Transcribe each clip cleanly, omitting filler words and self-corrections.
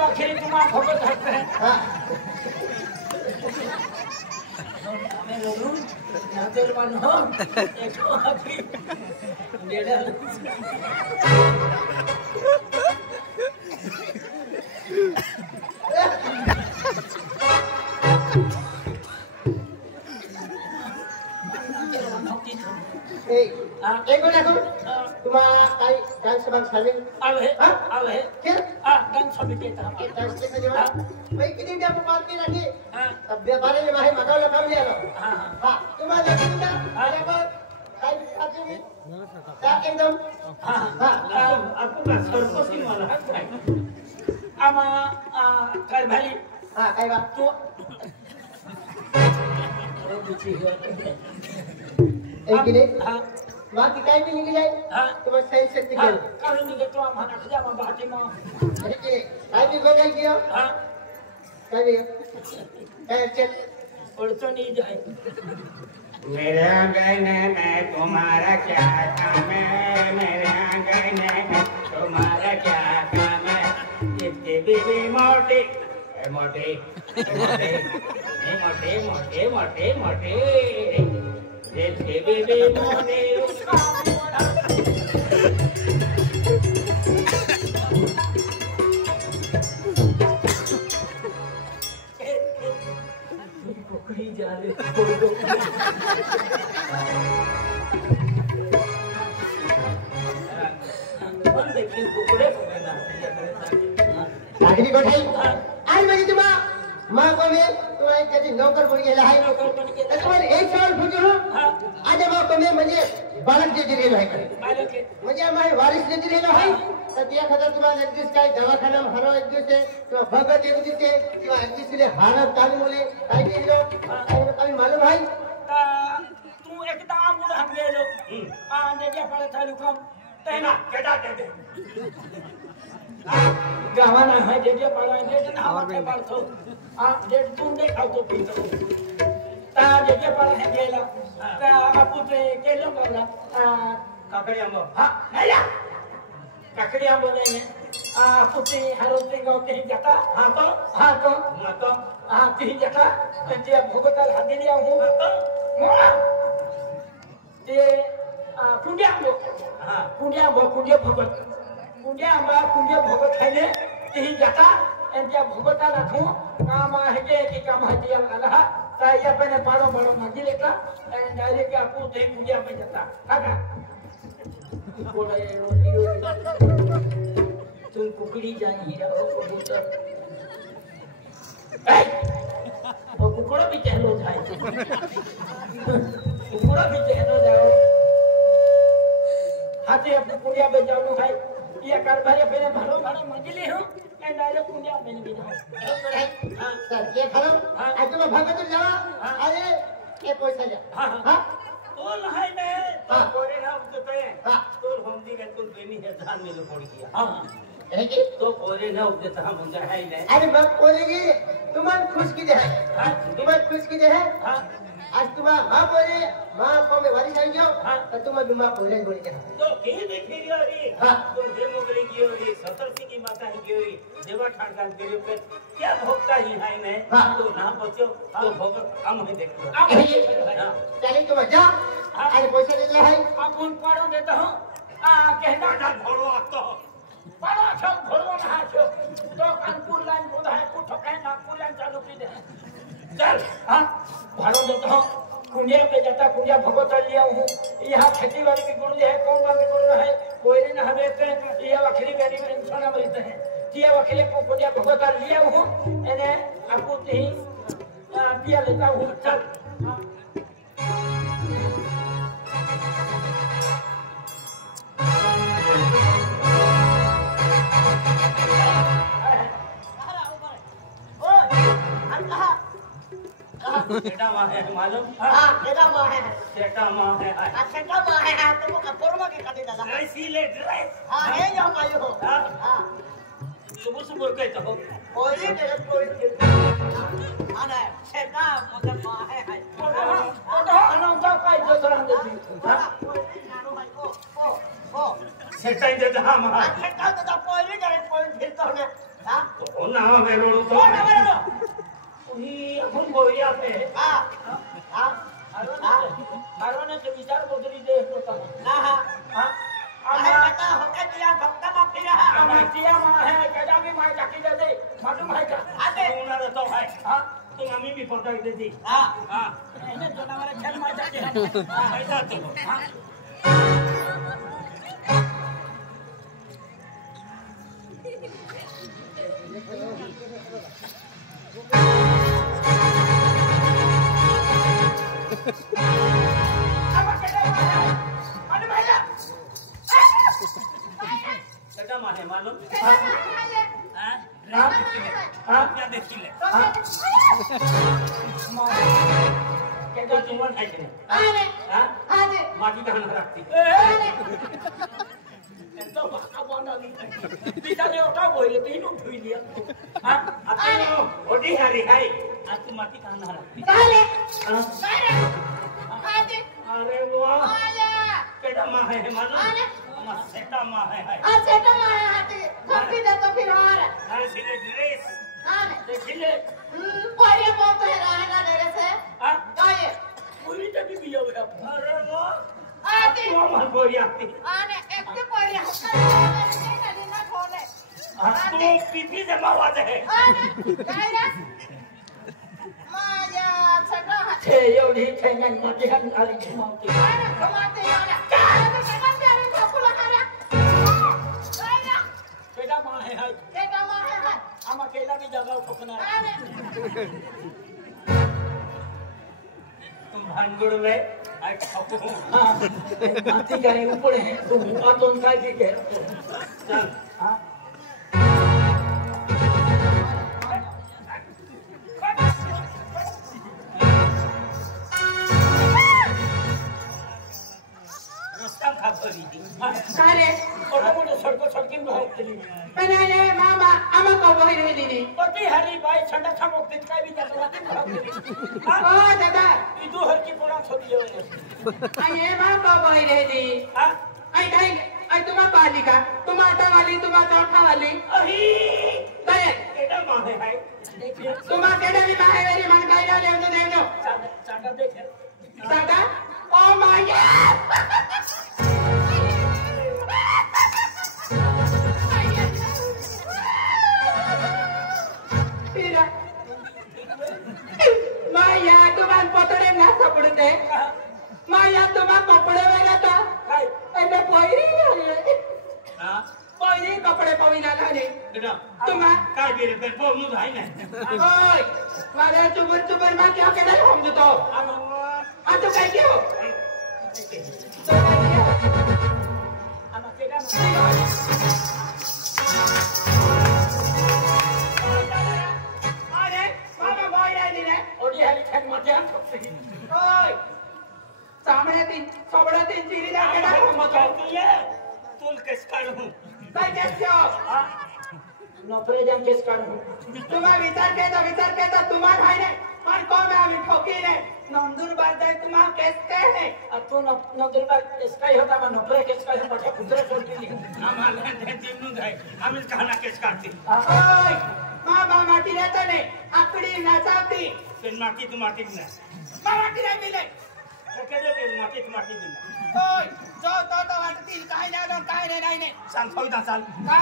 वकील तुम्हारा भगत हटते हैं हाँ हमें लोगों नाचर मानो एक अभी डेढ़ एक मिनट देखो तुम्हारा काय सबक सर्वे अब है क्या डांस सब देता है डांस के जवाब भाई कितनी देर में बात नहीं रखी तब व्यापारी ने माहे मगा लगा लिया लो हां तुम्हारा देखो अरे बात काय आती है क्या एकदम हां आपको का सरपंच वाला है आमा काय भाई हां काय बात तो एक गिरे मां की काय भी निकल जाए तो बस सही से निकल काहे निकल तो हम हना खजा में बाटी में अरे के काय भी हो गई किया काय भी चल और तो नहीं जाए मेरे आंगन में तुम्हारा क्या काम है मेरे आंगन में तुम्हारा क्या काम है इसकी बीवी मोटी मोटी मोटी मोटी मोटी मोटी मोटी इसकी बीवी मोटी उसका मोटा पकड़ी जा रहे छोड़ दो मन देखिए कुकड़े हो गए ना नागरी कोठाई आज बजे तुम्हारा मां को में तुम्हारे कभी नौकर बन गया है नौकर बन के तुम्हारे एक साल पूछो आज मां को में मुझे बालक जे जिरेलो है करे बालक के मुझे हमारे वारिस जे जिरेलो है तबिया खतर तुम्हारा एक दिस काय दवाखाना में हरो एक दिस से तो भगत एक दिस से तो एक दिस ले हालत काली बोले काय के लो कभी मालूम भाई तू एकदम बुढ़ा हम ले लो दे दिया पड़े था लुकम तेना केटा दे दे गावाना है दे दिया पड़ा दे ना हमारे पास तो दे तुम दे खाओ तो पी तो ता दे दिया पड़ा है गेला ता आपू ते के लो गाला काकड़ी आंबो हां नैया काकड़ी आंबो ने पुती हरो ते गाव के जाता हां तो कहीं जाता ते भगताल हाथ लिया हूं ते कुंडिया भगत कुंडिया भगत खाइले कहीं जाता एंतिया भगता रखूं काम है के काम है दिया अल्लाह ता या पने पाड़ो बड़ो मांगी लेता एंड डायरेक्ट आपको ते कुंडिया पे जाता काका बोले तुम कुकड़ी जानी रहो कबूतर ए वो कुकड़ा भी चलो जाए कुकड़ा भी चलो जाओ हाथी अपने कुंडिया पे जाओ भाई ये कारभारी पहले भरो भरो मंजिले हो ए डायरेक्ट कुंडिया में नहीं जाओ हां सर ये खरो आज तुम भगत जावा अरे ये पैसा जा हां बोल है ने तो कोरे ना उतते तो हम दी के तुम बेनी है धान में पड़ गया हां है कि तो कोरे ना उतते हम मुझे है ने अरे बाप कोरेगी तुम्हार खुश की है तुम्हार खुश की है हां आज तुम्हारा मां बोले मां को में वारी आई जाओ तो तुम्हारा बीमा बोले बोले के तो के देखी रे हां तुम जे मोगरी की रे सतर सिंह की माता है की देवा ठाण का तेरे पे क्या भोगता ही है ने तो ना बचो तो भोग हम ही देखो चले तुम जा आज पैसा दे दे है अपन पड़ो देता हूं कहना ना घोड़ो तो पड़ो सब घोड़ो ना छो तो कानपुर लाइन बोला है कुछ कहे नागपुर लाइन चालू की दे चल हां भाड़ो देता हूं कुंडिया पे जाता कुंडिया भगत लिया हूं यहां खेती बाड़ी की गुण है कौन बात गुण है कोई ने हमें पे ये वकीली गाड़ी में इंसान मरते हैं किया वकील को कुंडिया भगत लिया हूं एने आपको ही दिया लेता हूं चल सेटा मां है मालूम हां सेटा मां है सेटा मां है सेटा मां है तुम कपोरमा के काटे दादा ऐसी ले ड्रेस हां है जो पायो हो हां सुबह सुबह कहता हो कोई तेरे कोई आना सेटा मतलब मां है तो अनंता का दूसरा देती नानो भाई ओ सेटा दे हां मां सेटा तो कोई नहीं करे कोई फिर तो ना हां होना वेरोडू तो कोण वेरोडू ही आपण बोलूया पे हा हा मारवाने विचार बदली दे होता हा हा हा आहे काका होते तुया भक्त माफी रहा आमच्या मा है केदा मी माय टाकी दे मालूम है का आते होणार तो है हा तो आम्ही भी पता देती हा हां એને જનાવરે ખેલ માં જાકે हां ऐसा तो हां apa keda मालूम है का कटा माने मालूम हां हां हां क्या देखिले केदा तुम्हारा है कि आने हां आने माटी का हाथ रखती तो बाका बनाली पिताले ओटा बोले तीनों धुई लिया हां अरे ओडी हरी है आज तू माटी का हाथ रखती आने हां आने अरे वाह आया केड़ा मां है मालूम आने हमारा सेटा मां है अच्छा तो माया आते कॉफी दे तो फिर और हां सिले ड्रेस आने देखिले कोई बहुत है रहना मेरे से हां आए पूरी तभी भी हो गया अरे वाह आते तू मां बोली आती आने एक के कोई हत्ता नहीं ना खोले तू पीपी जमा हुआ है आने काय रे माया छटा छे एवढी ठेंगण मध्ये आली घुमावते आने घुमाते आने काय तो केना प्यारे ठोकुला हारा काय रे केदा मा है हाय ये कामा है आमा केला भी जगह ठोकना आने तुम भानगुड़ में आई ठोको हां आती गई ऊपर है तुम बातों का की कह चल हां रस्ता खा भरी सारे ओटा मोटे सड़को सड़की में होतली बनाने मामा आमा को बोल रही दीदी ओटी हरी भाई ठंडा खा मोक दिखा भी जाता होती होतली ओ दादा इदु हर की पूरा छोड़ी हो आये मां को बोल रही दी हां आई नहीं आई तुम्हारा पाली का तुम्हारा वाली तुम्हारा चौथा वाली अही दे केड़ा मां है भाई देखिए तुम्हारा केड़ा भी मां है मेरी मन का ले दे दो चाटा देखे दादा ओ माय Mira. Maya, तुम्हारे पोतड़े ना सापड़ते माया तुम्हारा कपड़े वेला था काय ऐसे पहिरी हां पहिरी कपड़े पविना लाने केड़ा तुम्हारा काय बेरे पे पो मुद है ना ओए मारे चुबर चुबर में क्या कहना हम तो आ तो कह क्यों तो कह क्यों आमा केदा अरे मामा भाई आली रे ओटी हरी खेल मध्ये ठोकते ओए सामने तीन सबड़ा तीन चीरी जा के डालो मत ये तुल किस कर हूं काय कैसे हो नौकरी जान केस काढू तुम्हारा विचार केता तुम्हारा भाई ने और कौन में आवी ठोकी ने नंदुर बाजाय तुम्हारा केस के है तू नंदुर बार केस काय होता मग नोकरी केस काय मोठ्या कुत्रे सोडली आम्हाला जिन्नू जाय आम्ही खाना केस काढते ओय मामा माटी रहता ने आकड़ी नाचाती फिर माटी तू माटी ना माटी रह मिले केदे पे माटी तू माटी ना ओय जो तो वाटती काय नाही ने सांग होईदा चाल का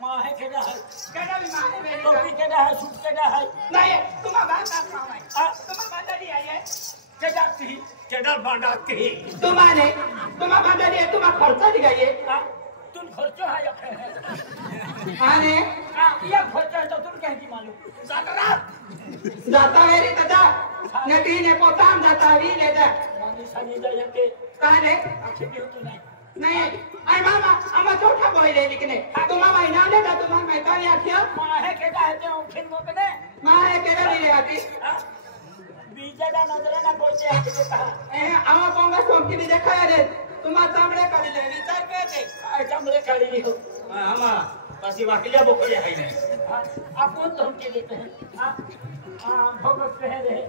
माँ है केदा है केड़ा भी मारे मेरी टोपी केदा है सूट केदा है नहीं तुम्हारा बात ना खाओ तुम्हारा बात नहीं आई है केदा थी केड़ा बांडाती तुम्हारा बात नहीं है तुम्हारा खर्चा दिखाइए तुम खर्चो है या आने या खर्चा है तो तुम कह की मालूम जाता वेरी तदा नटी ने पोताम जाता वी ले जा मानी सानी जाय के काने अच्छे भी होतो नहीं नहीं आई मामा अम्मा छोटा बोल रहे लिखने तुम्हारा महीना ले जा तुम्हारा मैं काने आखिया माँ है केदा है ते उठिन मो कने मां है केड़ा नहीं ले आती बीजेदा नजरे ना कोचे है के कहा ए अम्मा पोंगा सोंकी भी देखा रे तुम्हारा सामने कर ले विचार के दे चामड़े काढ़ी ली हो आमा पासी वाकिया बोकले है ना आप कौन धमकी देते हैं भगत कह रहे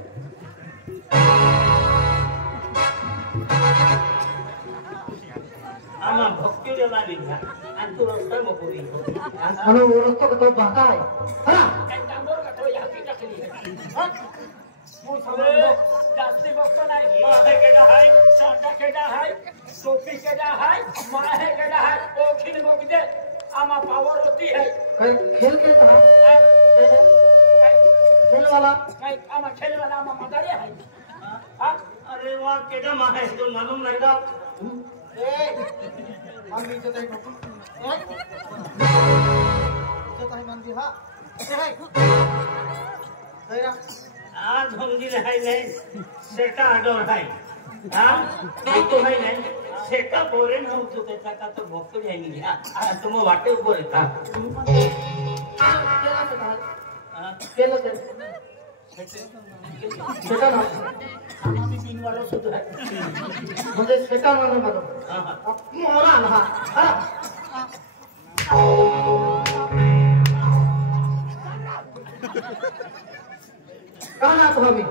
आम्हा भक्ती देवा निघा आणि तू रस्ता मोकळी आणि ओळखतो का तो भाका आहे हा डांबोर का तो याची टाकली तू समजलो जास्ती बघतो नाही माहे केडा हाय साधा केडा हाय सोपी केडा हाय माहे केडा हाय ओखीन बघते आम्हा पावर होती है काय खेळ खेळत हा खेळ वाला काय आम्हा खेळवाला आम्हा मदारी आहे अरे वा केडा माहे तो मालूम नाही का ए आम्ही इथे काय नको इथे काय म्हणते हा असे आहे जरा आज हमजी हाय नाही सेटा आडवर हाय हा तो हाय नाही सेटा बोरे नव्हतो त्याचा का तो भक्त घ्यायला घ्या तो मग वाटे उभं येता केलं ते सेटा ना आम्ही बिनवालो सुद्धा म्हणजे सेटा म्हणून बघा मोरा ना हा का ना तुम्ही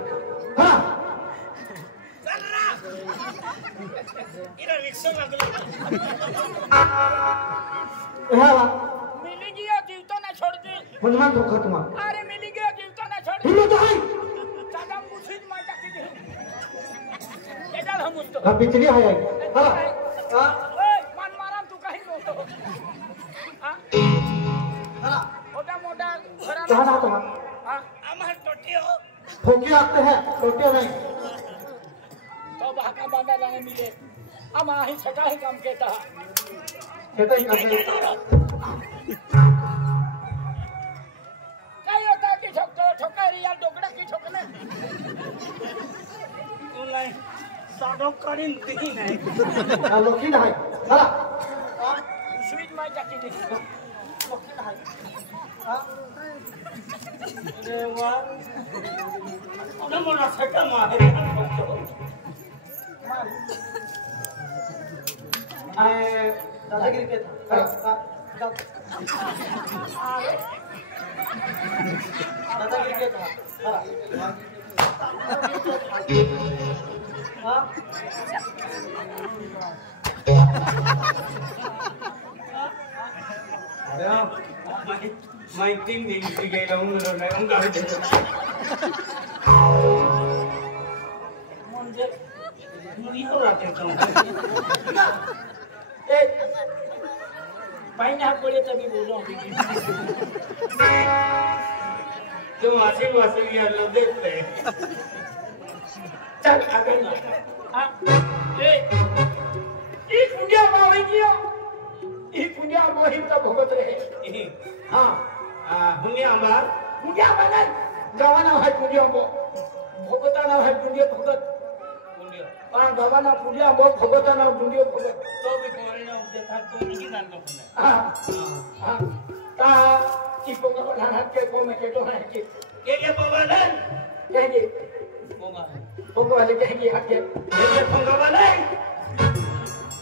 हा इरा रिक्षा लागला ह्याला मिली गया जीवतो ना छोड़ दे हनुमान धोखा तुम्हाला अरे मिली गया जीवतो ना छोड़ दे हिलो तो आहे दादा मुझे माटा की दे एडा हम उसतो हा पिछली आहे हा हा ओए मन मारा तू काही नव्हतो हा मोठा मोठा घरा कहा ना तो आम्हा टोटी हो ठोके आते हैं छोटे नहीं तो भाका बांधा नहीं मिले हम आही छटा ही काम केता सेटा ही करते काय होता की ठोकतो ठोकारी या डोकड़ा की ठोकने तू नाही साडो काढीन ती नाही लोकी नाही चला स्वीट माय टाकी दे लोकी नाही हा अरे वा अरे मला सेटा माहे आए दादागिरी के दादागिरी के था हाँ मैं 3 दिन से गए रहूंगा मैं उनका मुझे मुझे हो रहा था ए पाइना पड़े तभी बोलो तुम आशीर्वाद लिया लो देखते चल आगे ना हां ए कुंडिया मावेजियो ई कुंडिया मोहि तो भगत रहे हां हुनिया मार कुंडिया बना गवाना है कुंडिया मो भगता ना है कुंडिया भगत हुनिया हां गवाना कुंडिया मो भगता ना कुंडिया भगत तो भी कोरे ना देखा तो नहीं जान लो हां हां ता चिपो का बना के को में के तो है कि ये पवालन कहेंगे बोगा पोको वाले कहेंगे आके ये पंगा वाले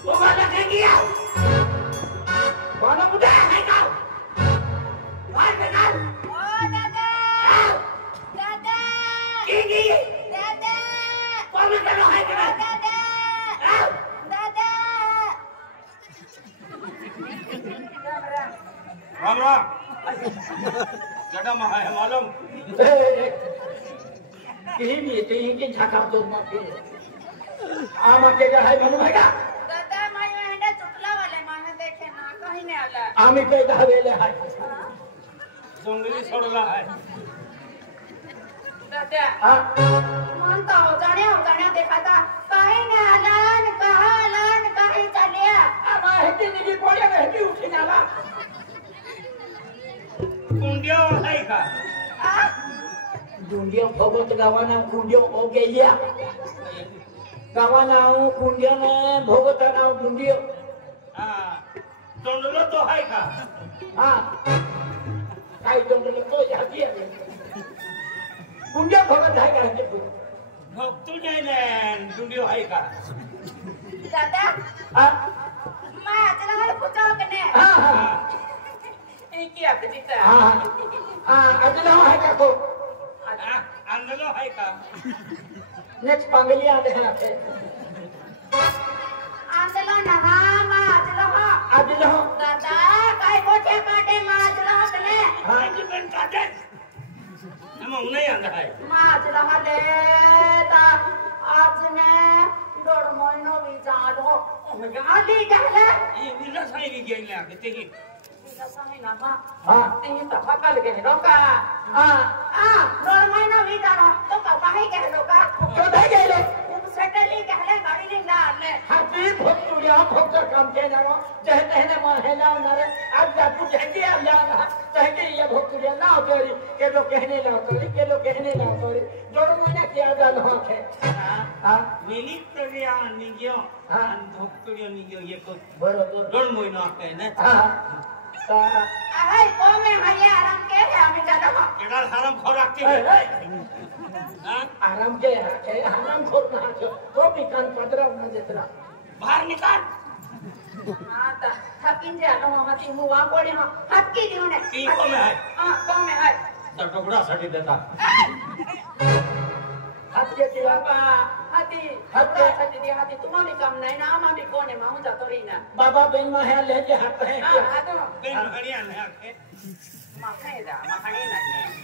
वो वाला कहेंगे वाला मुझे है का मार के ना ओ दादा दादा कहेंगे दादा कौन करो है के ना दादा दादा राम राम जड़ा महा है मालूम कहीं भी तो इनके झाका तो मत आम के है मनु भाईगा दादा मैं हेडा चुटला वाले माने देखे ना कहीं नहीं आला आमी पे धावेले है जंगली छोड़ला है दादा हां मन तो हो जाने देखा था कहीं नहीं आलान कहीं चलिया आमा हेती निगी पड़े हेती उठी नाला कुंडिया है का दुंडिया भगत गावाना कुंडियो हो गया गावाना कुंडियो ने भगत ना दुंडियो हां तोंडलो तो है का हां काय दुंडियो तो जाती है कुंडियो भगत है का भक्तू जायन कुंडियो है का दादा हां मैं चला वाले पूछो कने हां हां एक ही आप दीता हां हां अजला है का को अंदलो है का नेक्स्ट पांगलिया आले हैं आपके आंदोलन ना मां नाही आला आहे माझ राहिले आज ने 1.5 महिनो विचारलो आधी गेले विला सांगितली गेली आहे ते की सांगितलं ना ते तपाकाल गेले लोका 1.5 महिनो विचारलो तो काही गेलो का कधी गेले सेटली गेले गाडी ना आले हाती भोगतुड्या भोगचं काम केणार जह तहने माहेला नरे आज जातू जहती आल्या ना तहके ये भोगतुड्या ना होतरी के लो कहने लावतरी के लो कहने लावतरी जोड़ महिना किया जाल होखे मिलित तरिया निग्यो आणि भोगतुड्या निग्यो एक बरोबर 2 महिना आहे ना अरे कोमे हये आराम के आम्ही जातो केडा हराम खोराक आराम के आराम खोर ना तो भी कान पदराव ना देतरा बाहेर निकाल आता थकीन जे आलो माती मुवा पडी हातकी देऊ ने की कोमे आहे कोमे आहे तर टोकडासाठी देता हात के दिवा बाबा हाती दे हाती तुम्हाला काम नाही ना आम्हा भी कोणे माहून जातो रे ना बाबा बहन माहे ले जे हात है हां बेन हरियाणा आहे माखणे नाही